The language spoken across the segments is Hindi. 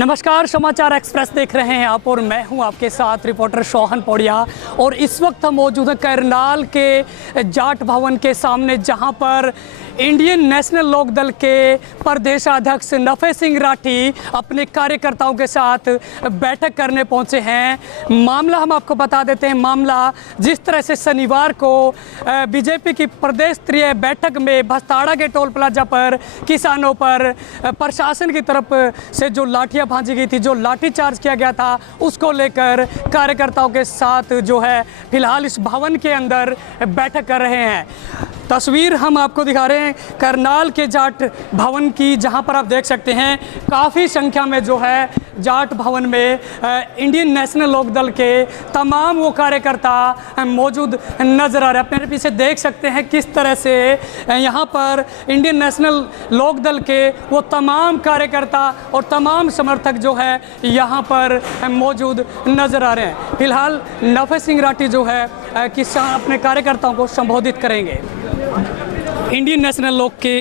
नमस्कार, समाचार एक्सप्रेस देख रहे हैं आप और मैं हूं आपके साथ रिपोर्टर शोहन पौड़िया। और इस वक्त हम मौजूद हैं करनाल के जाट भवन के सामने, जहां पर इंडियन नेशनल लोकदल के प्रदेशाध्यक्ष नफे सिंह राठी अपने कार्यकर्ताओं के साथ बैठक करने पहुंचे हैं। मामला हम आपको बता देते हैं। मामला जिस तरह से शनिवार को बीजेपी की प्रदेश स्तरीय बैठक में भस्ताड़ा के टोल प्लाजा पर किसानों पर प्रशासन की तरफ से जो लाठियां भांजी गई थी, जो लाठी चार्ज किया गया था, उसको लेकर कार्यकर्ताओं के साथ जो है फिलहाल इस भवन के अंदर बैठक कर रहे हैं। तस्वीर हम आपको दिखा रहे हैं करनाल के जाट भवन की, जहां पर आप देख सकते हैं काफ़ी संख्या में जो है जाट भवन में इंडियन नेशनल लोकदल के तमाम वो कार्यकर्ता मौजूद नजर आ रहे हैं। अपने पीछे देख सकते हैं किस तरह से यहां पर इंडियन नेशनल लोकदल के वो तमाम कार्यकर्ता और तमाम समर्थक जो है यहां पर मौजूद नजर आ रहे हैं। फिलहाल नफे सिंह राठी जो है किसान अपने कार्यकर्ताओं को संबोधित करेंगे। इंडियन नेशनल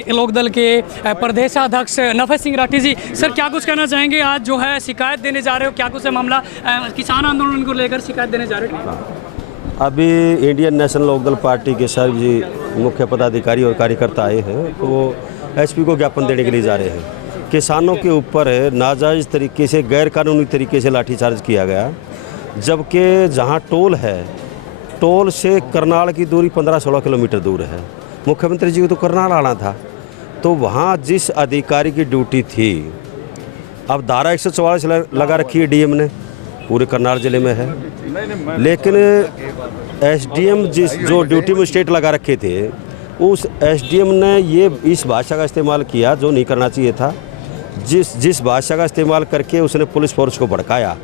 लोकदल के प्रदेशाध्यक्ष नफे सिंह राठी जी, सर क्या कुछ कहना चाहेंगे? आज जो है शिकायत देने जा रहे हो, क्या कुछ है मामला? किसान आंदोलन को लेकर शिकायत देने जा रहे हो? अभी इंडियन नेशनल लोकदल पार्टी के सर जी मुख्य पदाधिकारी और कार्यकर्ता आए हैं, तो वो एसपी को ज्ञापन देने के लिए जा रहे हैं। किसानों के ऊपर नाजायज़ तरीके से, गैर कानूनी तरीके से लाठीचार्ज किया गया, जबकि जहाँ टोल है, टोल से करनाल की दूरी 15-16 किलोमीटर दूर है। मुख्यमंत्री जी को तो करनाल आना था, तो वहाँ जिस अधिकारी की ड्यूटी थी, अब धारा 144 लगा रखी है डीएम ने, पूरे करनाल ज़िले में है, लेकिन एसडीएम जो ड्यूटी मजिस्ट्रेट लगा रखे थे, उस एसडीएम ने ये इस भाषा का इस्तेमाल किया जो नहीं करना चाहिए था। जिस भाषा का इस्तेमाल करके उसने पुलिस फोर्स को भड़काया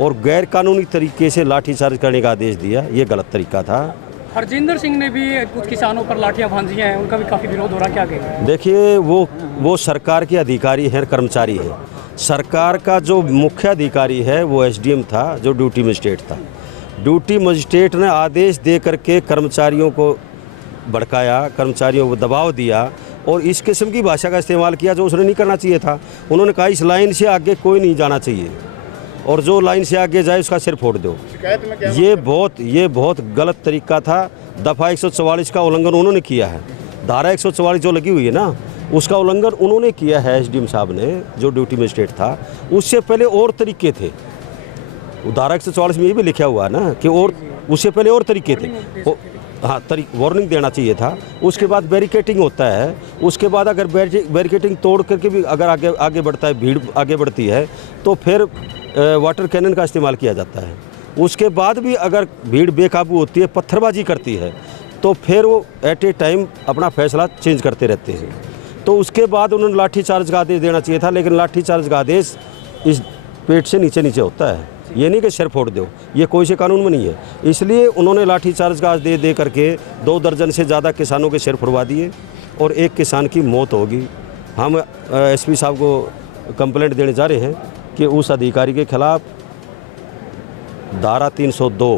और गैर कानूनी तरीके से लाठीचार्ज करने का आदेश दिया, ये गलत तरीका था। हरजिंदर सिंह ने भी कुछ किसानों पर लाठियां भांजी हैं, उनका भी काफ़ी विरोध हो रहा, क्या कहेंगे? देखिए, वो सरकार के अधिकारी हैं, कर्मचारी हैं। सरकार का जो मुख्य अधिकारी है वो एसडीएम था, जो ड्यूटी मजिस्ट्रेट था। ड्यूटी मजिस्ट्रेट ने आदेश दे करके कर्मचारियों को भड़काया, कर्मचारियों को दबाव दिया और इस किस्म की भाषा का इस्तेमाल किया जो उसने नहीं करना चाहिए था। उन्होंने कहा इस लाइन से आगे कोई नहीं जाना चाहिए और जो लाइन से आगे जाए उसका सिर फोड़ दो। ये बहुत गलत तरीका था। दफ़ा 144 का उल्लंघन उन्होंने किया है। धारा 144 जो लगी हुई है ना, उसका उल्लंघन उन्होंने किया है। एसडीएम साहब ने, जो ड्यूटी मजिस्ट्रेट था, उससे पहले और तरीके थे। धारा 144 में ये भी लिखा हुआ है ना कि और उससे पहले और तरीके थे। हाँ, वार्निंग देना चाहिए था। उसके बाद बैरिकेटिंग होता है। उसके बाद अगर बैरिकेटिंग तोड़ करके भी अगर आगे बढ़ता है, भीड़ आगे बढ़ती है, तो फिर वाटर कैनन का इस्तेमाल किया जाता है। उसके बाद भी अगर भीड़ बेकाबू होती है, पत्थरबाजी करती है, तो फिर वो एट ए टाइम अपना फैसला चेंज करते रहते हैं। तो उसके बाद उन्होंने लाठीचार्ज का आदेश देना चाहिए था, लेकिन लाठीचार्ज का आदेश इस पेट से नीचे होता है, ये नहीं कि सिर फोड़ दो, ये कोई से कानून में नहीं है। इसलिए उन्होंने लाठीचार्ज का आदेश दे करके 2 दर्जन से ज़्यादा किसानों के सिर फोड़वा दिए और एक किसान की मौत होगी। हम एसपी साहब को कंप्लेंट देने जा रहे हैं कि उस अधिकारी के खिलाफ धारा 302,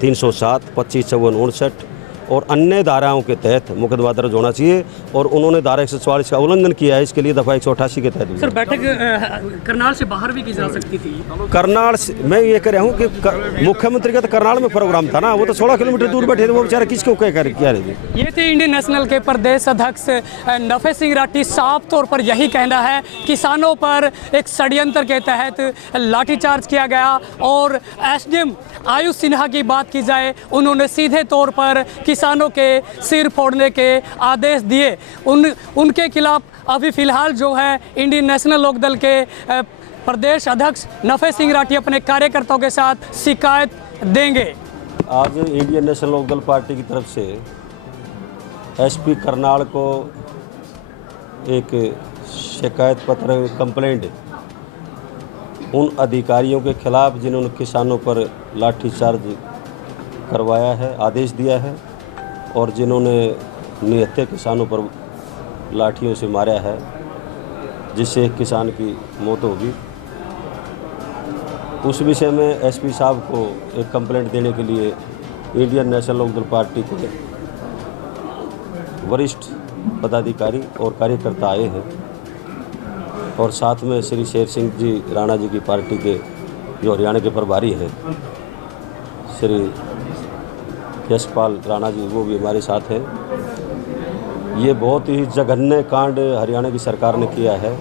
307, 25, 54, 59 और अन्य धाराओं के तहत मुकदमा दर्ज होना चाहिए। और उन्होंने धारा 144 का उल्लंघन किया है, इसके लिए दफ़ा 188 के तहत। सर, बैठक करनाल से बाहर भी की जा सकती थी। करनाल से मैं ये कह रहा हूँ कि मुख्यमंत्री का तो करनाल में प्रोग्राम था ना, वो तो 16 किलोमीटर दूर बैठे थे, वो बेचारा किसको क्या रहे। ये थे इंडियन नेशनल के प्रदेश अध्यक्ष नफे सिंह राठी। साफ तौर पर यही कहना है, किसानों पर एक षड्यंत्र के तहत लाठीचार्ज किया गया। और एसडीएम आयुष सिन्हा की बात की जाए, उन्होंने सीधे तौर पर किसानों के सिर फोड़ने के आदेश दिए। उनके खिलाफ अभी फिलहाल जो है इंडियन नेशनल लोकदल के प्रदेश अध्यक्ष नफे सिंह राठी अपने कार्यकर्ताओं के साथ शिकायत देंगे। आज इंडियन नेशनल लोकदल पार्टी की तरफ से एसपी करनाल को एक शिकायत पत्र, कंप्लेंट उन अधिकारियों के खिलाफ जिन्होंने किसानों पर लाठीचार्ज करवाया है, आदेश दिया है, और जिन्होंने निहत्थे किसानों पर लाठियों से मारा है, जिससे एक किसान की मौत होगी। उस विषय में एसपी साहब को एक कंप्लेंट देने के लिए इंडियन नेशनल लोकदल पार्टी के वरिष्ठ पदाधिकारी और कार्यकर्ता आए हैं और साथ में श्री शेर सिंह जी राणा जी की पार्टी के जो हरियाणा के प्रभारी हैं श्री यशपाल राणा जी, वो भी हमारे साथ हैं। ये बहुत ही जघन्य कांड हरियाणा की सरकार ने किया है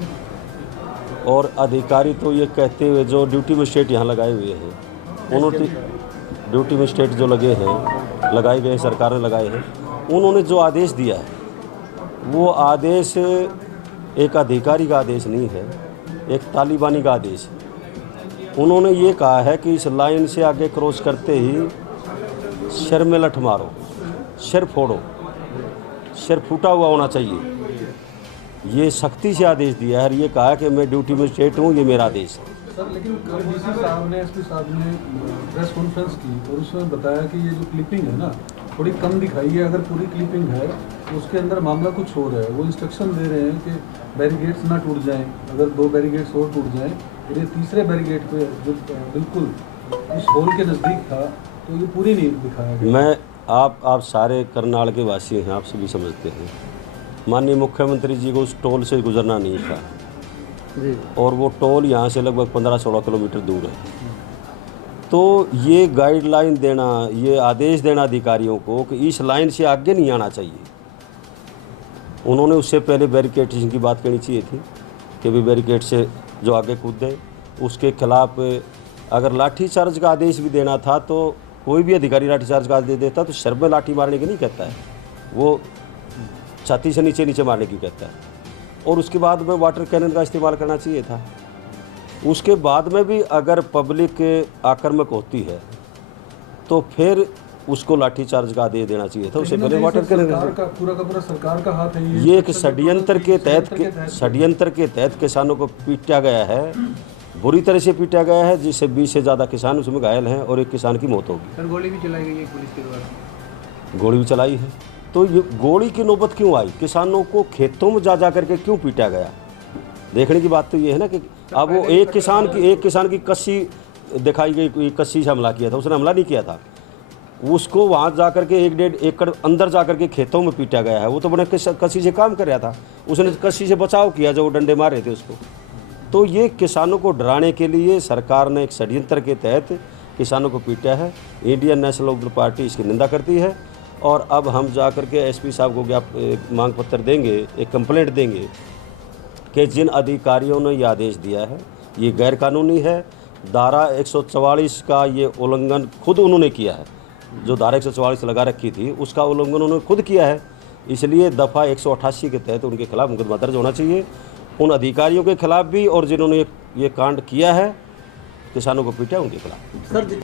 और अधिकारी तो ये कहते हुए जो ड्यूटी मजिस्ट्रेट यहाँ लगाए हुए हैं, उन्होंने ड्यूटी मजिस्ट्रेट जो लगे हैं, लगाए गए, सरकार ने लगाए हैं, उन्होंने जो आदेश दिया है वो आदेश एक अधिकारी का आदेश नहीं है, एक तालिबानी का आदेश है। उन्होंने ये कहा है कि इस लाइन से आगे क्रॉस करते ही सिर में लठ मारो, सिर फोड़ो, सिर फूटा हुआ होना चाहिए। ये सख्ती से आदेश दिया है और ये कहा कि मैं ड्यूटी मजिस्ट्रेट हूँ, ये मेरा आदेश है। सर, लेकिन कल डीसी साहब ने, एसपी साहब ने प्रेस कॉन्फ्रेंस की और उसमें बताया कि ये जो क्लिपिंग है ना थोड़ी कम दिखाई है, अगर पूरी क्लिपिंग है तो उसके अंदर मामला कुछ और है। वो इंस्ट्रक्शन दे रहे हैं कि बैरिकेड्स ना टूट जाएं, अगर 2 बैरिकेड्स और टूट जाएं और ये तीसरे बैरिकेड पे जो बिल्कुल उस होल के नज़दीक था तो ये पूरी नहीं दिखाया गया। मैं आप सारे करनाल के वासी हैं, आप सभी समझते हैं, माननीय मुख्यमंत्री जी को उस टोल से गुजरना नहीं था जी। और वो टोल यहाँ से लगभग 15-16 किलोमीटर दूर है। तो ये गाइडलाइन देना, ये आदेश देना अधिकारियों को कि इस लाइन से आगे नहीं आना चाहिए, उन्होंने उससे पहले बैरिकेड्स की बात करनी चाहिए थी कि भी बैरिकेड से जो आगे कूदे उसके खिलाफ अगर लाठीचार्ज का आदेश भी देना था तो कोई भी अधिकारी लाठीचार्ज का आदेश देता तो सर में लाठी मारने की नहीं कहता है, वो छाती से नीचे मारने की कहता है। और उसके बाद में वाटर कैनन का इस्तेमाल करना चाहिए था। उसके बाद में भी अगर पब्लिक आक्रामक होती है तो फिर उसको लाठीचार्ज का आदेश देना चाहिए था, उससे पहले वाटर कैनन का पूरा सरकार का हाथ है। ये एक षड्यंत्र के तहत किसानों को पीटा गया है, बुरी तरह से पीटा गया है, जिससे 20 से ज़्यादा किसान उसमें घायल हैं और एक किसान की मौत होगी। सर, गोली भी चलाई गई है पुलिस के द्वारा। गोली भी चलाई है, तो ये गोली की नौबत क्यों आई? किसानों को खेतों में जा करके क्यों पीटा गया? देखने की बात तो ये है ना कि अब वो एक किसान की कस्सी दिखाई गई, कस्सी से हमला किया था, उसने हमला नहीं किया था, उसको वहाँ जा करके 1-1.5 एकड़ अंदर जा करके खेतों में पीटा गया है। वो तो बड़े कस्सी से काम कर रहा था, उसने कस्सी से बचाव किया जो डंडे मार रहे थे उसको। तो ये किसानों को डराने के लिए सरकार ने एक षड्यंत्र के तहत किसानों को पीटा है। इंडियन नेशनल लोकदल पार्टी इसकी निंदा करती है और अब हम जा करके एसपी साहब को मांग पत्र देंगे, एक कंप्लेंट देंगे कि जिन अधिकारियों ने ये आदेश दिया है ये गैरकानूनी है। धारा 144 का ये उल्लंघन खुद उन्होंने किया है, जो धारा 144 लगा रखी थी उसका उल्लंघन उन्होंने खुद किया है, इसलिए दफ़ा 188 के तहत उनके खिलाफ मुकदमा दर्ज होना चाहिए, उन अधिकारियों के खिलाफ भी और जिन्होंने ये कांड किया है, किसानों को पीटा उनके खिलाफ। सर